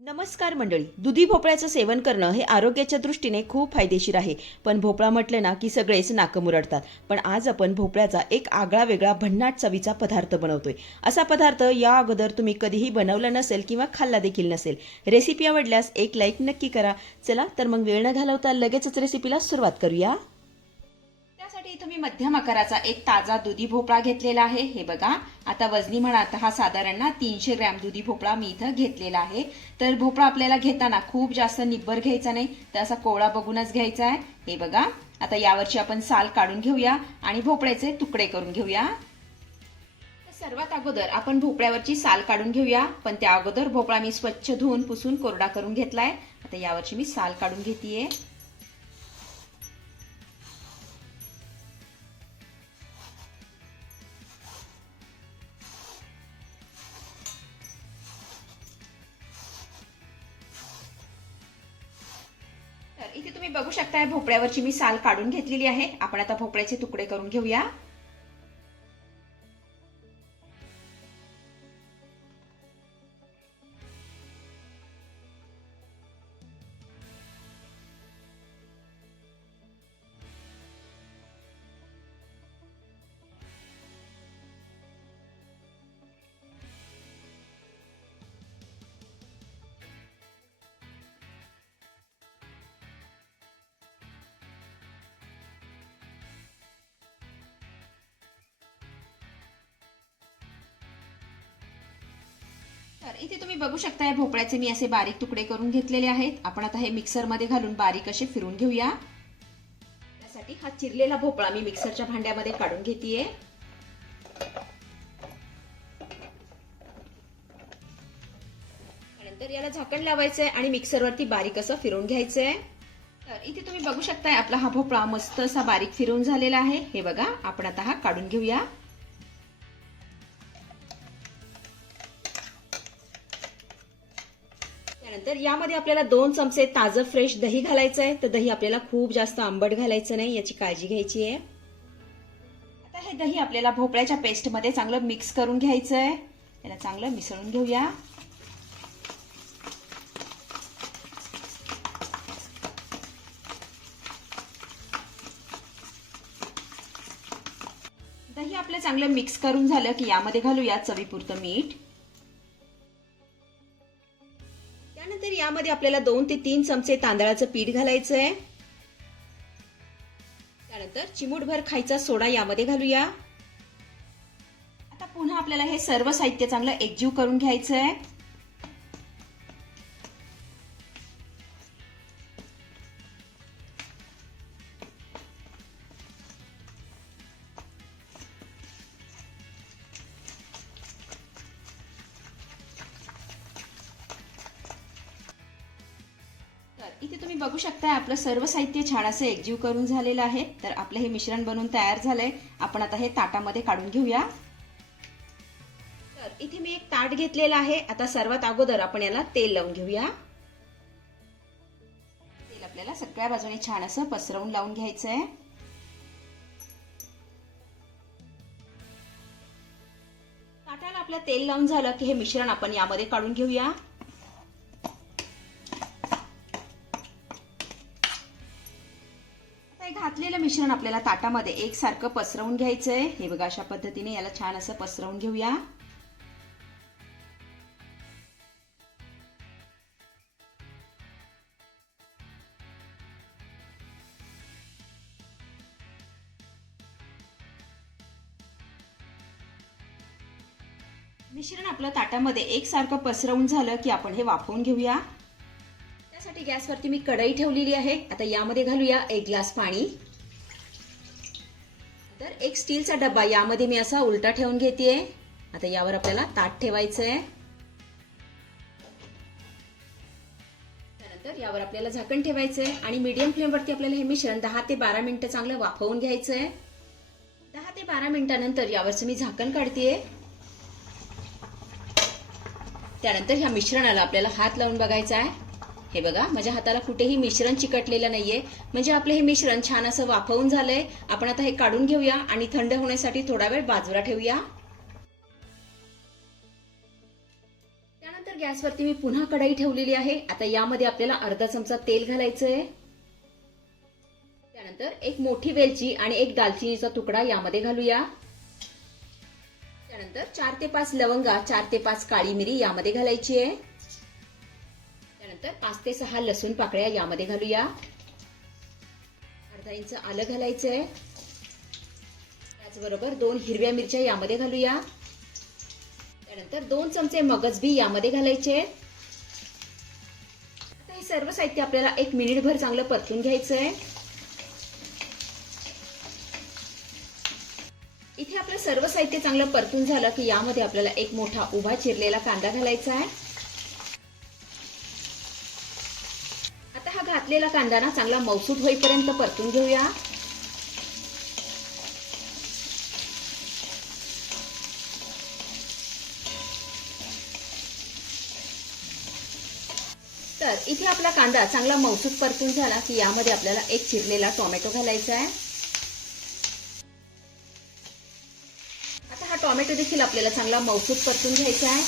नमस्कार मंडळी. दुधी भोपळ्याचं सेवन करणं हे आरोग्याच्या दृष्टीने खूप फायदेशीर आहे. पण भोपळा म्हटलं ना की सगळेच नाकमुरडतात पण आज आपण भोपळ्याचा एक आगळा वेगळा भन्नाट चवीचा पदार्थ बनवतोय. असा पदार्थ या अगोदर तुम्ही कधीही बनवला नसेल किंवा खाल्ला देखील नसेल. रेसिपी आवडल्यास एक लाईक नक्की करा. चला तर मग वेळ न घालवता लगेचच रेसिपीला सुरुवात करूया. त्यासाठी इथं मी मध्यम आकाराचा एक ताजा दुधी भोपळा घेतलेला आहे. हे बघा आता वजनी म्हणा हा साधारण ना तीनशे ग्रॅम दुधी भोपळा मी इथं घेतलेला आहे. तर भोपळा आपल्याला घेताना खूप जास्त निब्बर घ्यायचा नाही तर असा कोवळा बघूनच घ्यायचा आहे. हे बघा आता यावरची आपण साल काढून घेऊया आणि भोपळ्याचे तुकडे करून घेऊया. सर्वात अगोदर आपण भोपळ्यावरची साल काढून घेऊया पण त्या अगोदर भोपळा मी स्वच्छ धुवून पुसून कोरडा करून घेतलाय. आता यावरची मी साल काढून घेतेय. भोपळ्यावरची मी साल काढून घेतलेली आहे. आपण आता भोपळ्याचे तुकडे करून घेऊया. तर इथे तुम्ही बघू शकताय भोपळ्याचे मी असे बारीक तुकडे करून घेतलेले आहेत. आपण आता हे मिक्सरमध्ये घालून बारीक असे फिरून घेऊया. त्यासाठी हा चिरलेला भोपळा मी मिक्सरच्या भांड्यामध्ये काढून घेतेय. त्यानंतर याला झाकण लावायचंय आणि मिक्सरवरती बारीक असं फिरून घ्यायचंय. तर इथे तुम्ही बघू शकताय आपला हा भोपळा मस्त असा बारीक फिरून झालेला आहे. हे बघा आपण आता हा काढून घेऊया. यामध्ये आपल्याला दोन चमचे ताजं फ्रेश दही घालायचं आहे. तर दही आपल्याला खूप जास्त आंबट घालायचं नाही याची काळजी घ्यायची आहे. आता हे दही आपल्याला भोपळ्याच्या पेस्टमध्ये चांगलं मिक्स करून घ्यायचं आहे. त्याला चांगलं मिसळून घेऊया. दही आपलं चांगलं मिक्स करून झालं की यामध्ये घालूया चवीपुरतं मीठ. त्यानंतर यामध्ये आपल्याला दोन ते तीन चमचे तांदळाचं पीठ घालायचं आहे त्यानंतर चिमूटभर खायचा सोडा यामध्ये घालूया. आता पुन्हा आपल्याला हे सर्व साहित्य चांगलं एकजीव करून घ्यायचं आहे तुम्ही बघू शकता आपलं सर्व साहित्य छान असं एकजीव करून झालेलं आहे. तर आपलं हे मिश्रण बनवून तयार झालंय. आपण आता हे ताटामध्ये काढून घेऊया. तर इथे मी एक ताट घेतलेलं आहे. आता सर्वात अगोदर आपण याला तेल लावून घेऊया. तेल आपल्याला सगळ्या बाजूने छान असं पसरवून लावून घ्यायचं आहे ताटाला आपलं तेल लावून झालं की हे मिश्रण आपण यामध्ये काढून घेऊया. घातलेलं मिश्रण आपल्याला ताटामध्ये एकसारखं पसरवून घ्यायचंय. हे बघा अशा पद्धतीने याला छान असं पसरवून घेऊया. मिश्रण आपलं ताटामध्ये एकसारखं पसरवून झालं की आपण हे वाफवून घेऊया. त्यासाठी गॅसवरती मी कढई ठेवलेली आहे. आता यामध्ये घालूया एक ग्लास पाणी. तर एक स्टीलचा डब्बा यामध्ये मी असा उलटा ठेवून घेते आता यावर आपल्याला ताट ठेवायचं आहे त्यानंतर यावर आपल्याला झाकण ठेवायचं आहे आणि मीडियम फ्लेमवरती आपल्याला हे मिश्रण दहा ते बारा मिनिटं चांगलं वाफवून घ्यायचं आहे दहा ते बारा मिनिटानंतर यावरचं मी झाकण काढते त्यानंतर ह्या मिश्रणाला आपल्याला हात लावून बघायचा आहे हे बघा माझ्या हाताला कुठेही मिश्रण चिकटलेलं नाहीये. म्हणजे आपलं हे मिश्रण छान असं वाफवून झालंय. आपण आता हे काढून घेऊया आणि थंड होण्यासाठी थोडा वेळ बाजूला ठेवूया. त्यानंतर गॅसवरती मी पुन्हा कढाई ठेवलेली आहे. आता यामध्ये आपल्याला अर्धा चमचा तेल घालायचं आहे त्यानंतर एक मोठी वेलची आणि एक दालचिनीचा तुकडा यामध्ये घालूया. त्यानंतर चार ते पाच लवंगा चार ते पाच काळी मिरी यामध्ये घालायची आहे. त्यानंतर पाच ते सहा लसूण पाकळ्या यामध्ये घालूया. अर्धा इंच आलं घालायचं आहे त्याचबरोबर दोन हिरव्या मिरच्या यामध्ये घालूया. त्यानंतर दोन चमचे मगज बी यामध्ये घालायचे. आता हे सर्व साहित्य आपल्याला एक मिनिटभर चांगलं परतून घ्यायचं आहे इथे आपलं सर्व साहित्य चांगलं परतून झालं की यामध्ये आपल्याला एक मोठा उभा चिरलेला कांदा घालायचा आहे. घातलेला कांदा ना चांगला मौसूट होईपर्यंत परतून घेऊया. तर इथे आपला कांदा चांगला मौसूट परतून झाला की यामध्ये आपल्याला एक चिरलेला टोमॅटो घालायचा आहे. आता हा टोमॅटो देखील आपल्याला चांगला मौसूट परतून घ्यायचा आहे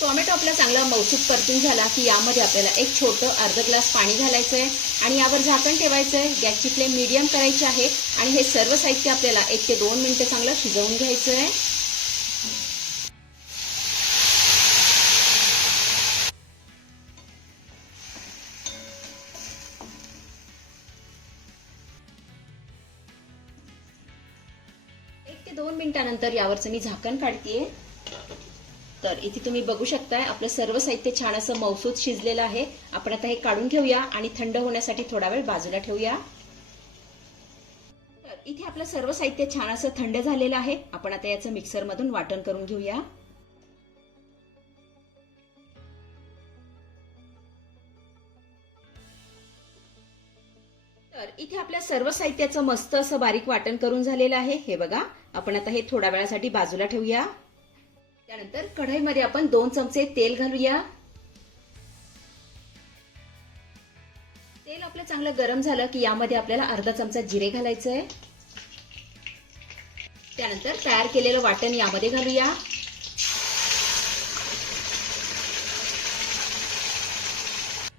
टोमॅटो आपला चांगला मौसूक परतून झाला की यामध्ये आपल्याला एक छोटं अर्ध ग्लास पाणी घालायचं आहे आणि यावर झाकण ठेवायचं आहे गॅसची फ्लेम मीडियम करायची आहे. आणि हे सर्व साहित्य आपल्याला एक ते दोन मिनटं चांगलं शिजवून घ्यायचं आहे एक ते दोन मिनिटानंतर यावरचं मी झाकण काढतीये. तर इथे तुम्ही बघू शकताय आपलं सर्व साहित्य छान असं मौसूद शिजलेलं आहे. आपण आता हे काढून घेऊया आणि थंड होण्यासाठी थोडा वेळ बाजूला ठेवूया. तर इथे आपलं सर्व साहित्य छान असं थंड झालेलं आहे. आपण आता याचं मिक्सरमधून वाटण करून घेऊया. तर इथे आपल्या सर्व साहित्याचं मस्त असं बारीक वाटण करून झालेलं आहे. हे बघा आपण आता हे थोड्या वेळासाठी बाजूला ठेवूया. त्यानंतर कढईमध्ये आपण दोन चमचे तेल घालूया. तेल आपलं चांगलं गरम झालं की यामध्ये आपल्याला अर्धा चमचा जिरे घालायचं आहे त्यानंतर तयार केलेलं वाटण यामध्ये घालूया.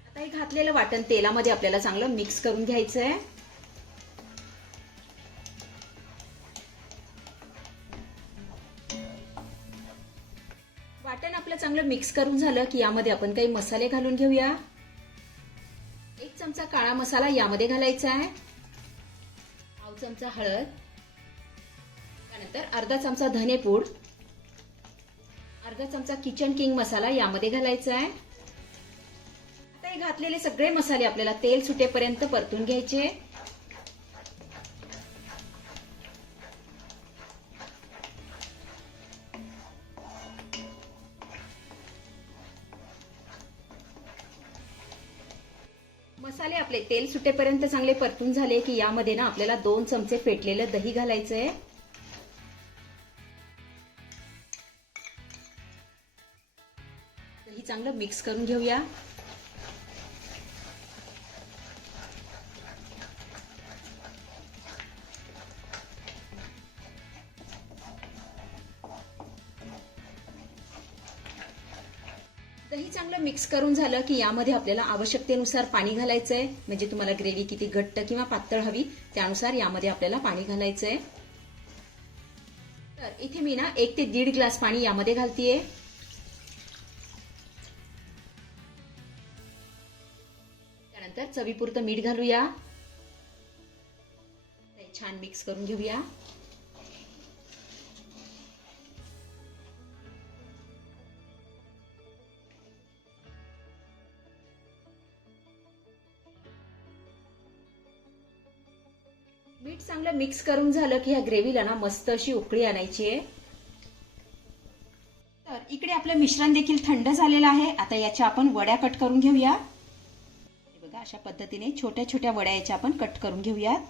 आता हे घातलेलं वाटण तेलामध्ये आपल्याला चांगलं मिक्स करून घ्यायचं आहे वाटण आपलं चांगलं मिक्स करून झालं की यामध्ये आपण काही मसाले घालून घेऊया. एक चमचा काळा मसाला यामध्ये घालायचा आहे. पाव चमचा हळद. त्यानंतर अर्धा चमचा धनेपूड अर्धा चमचा किचन किंग मसाला यामध्ये घालायचा आहे. आता हे घातलेले सगळे मसाले आपल्याला तेल सुटेपर्यंत परतून घ्यायचे. तेल सुटेपर्यंत चांगले परतून झाले की यामध्ये ना आपल्याला दोन चमचे फेटलेलं दही घालायचं आहे दही चांगलं मिक्स करून घेऊया. मिक्स करून झालं की यामध्ये आपल्याला आवश्यकतेनुसार पाणी घालायचं आहे म्हणजे तुम्हाला ग्रेव्ही किती घट्ट किंवा पातळ हवी त्यानुसार यामध्ये आपल्याला पाणी घालायचं आहे तर इथे मी ना एक ते दीड ग्लास पाणी यामध्ये घालतीये. त्यानंतर चवीपुरतं मीठ घालूया. छान मिक्स करून घेऊया. मीठ चांगलं मिक्स करून झालं की ह्या ग्रेव्हीला ना मस्त अशी उकळी आणायची आहे. तर इकडे आपलं मिश्रण देखील थंड झालेलं आहे. आता याच्या आपण वड्या कट करून घेऊया. बघा अशा पद्धतीने छोट्या छोट्या वड्या याच्या आपण कट करून घेऊयात.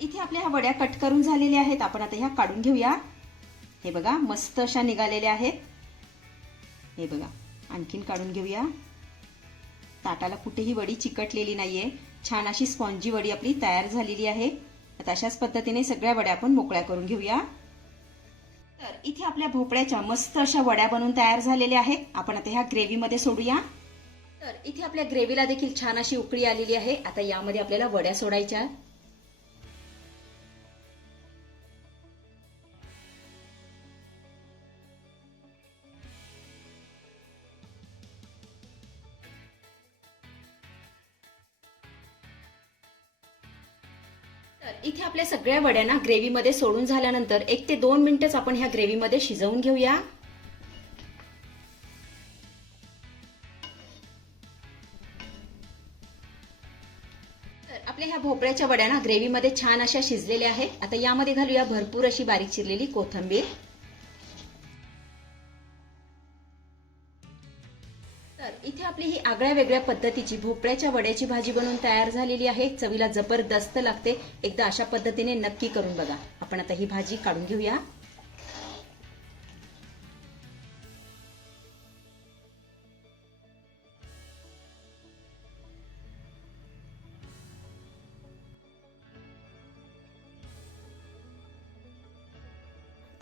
इथे आपल्या ह्या वड्या कट करून झालेल्या आहेत. आपण आता ह्या काढून घेऊया. हे बघा मस्त अशा निघालेल्या आहेत. हे बघा आणखीन काढून घेऊया. ताटाला कुठेही वडी चिकटलेली नाहीये. छान अशी स्पॉन्जी वडी आपली तयार झालेली आहे. आता अशाच पद्धतीने सगळ्या वड्या आपण मोकळ्या करून घेऊया. तर इथे आपल्या भोपळ्याच्या मस्त अशा वड्या बनवून तयार झालेल्या आहेत. आपण आता ह्या ग्रेव्हीमध्ये सोडूया. तर इथे आपल्या ग्रेव्हीला देखील छान अशी उकळी आलेली आहे. आता यामध्ये आपल्याला वड्या सोडायच्या तर इथे आपल्या सगळ्या वड्यांना ग्रेव्हीमध्ये सोडून झाल्यानंतर एक ते दोन मिनिटच आपण ह्या ग्रेव्हीमध्ये शिजवून घेऊया. तर आपल्या ह्या भोपळ्याच्या वड्या ना ग्रेव्हीमध्ये छान अशा शिजलेल्या आहेत. आता यामध्ये घालूया भरपूर अशी बारीक चिरलेली कोथंबीर. तर इथे आपली ही आगळ्या वेगळ्या पद्धतीची भोपळ्याच्या वड्याची भाजी बनवून तयार झालेली आहे. चवीला जबरदस्त लागते. एकदा अशा पद्धतीने नक्की करून बघा. आपण आता ही भाजी काढून घेऊया.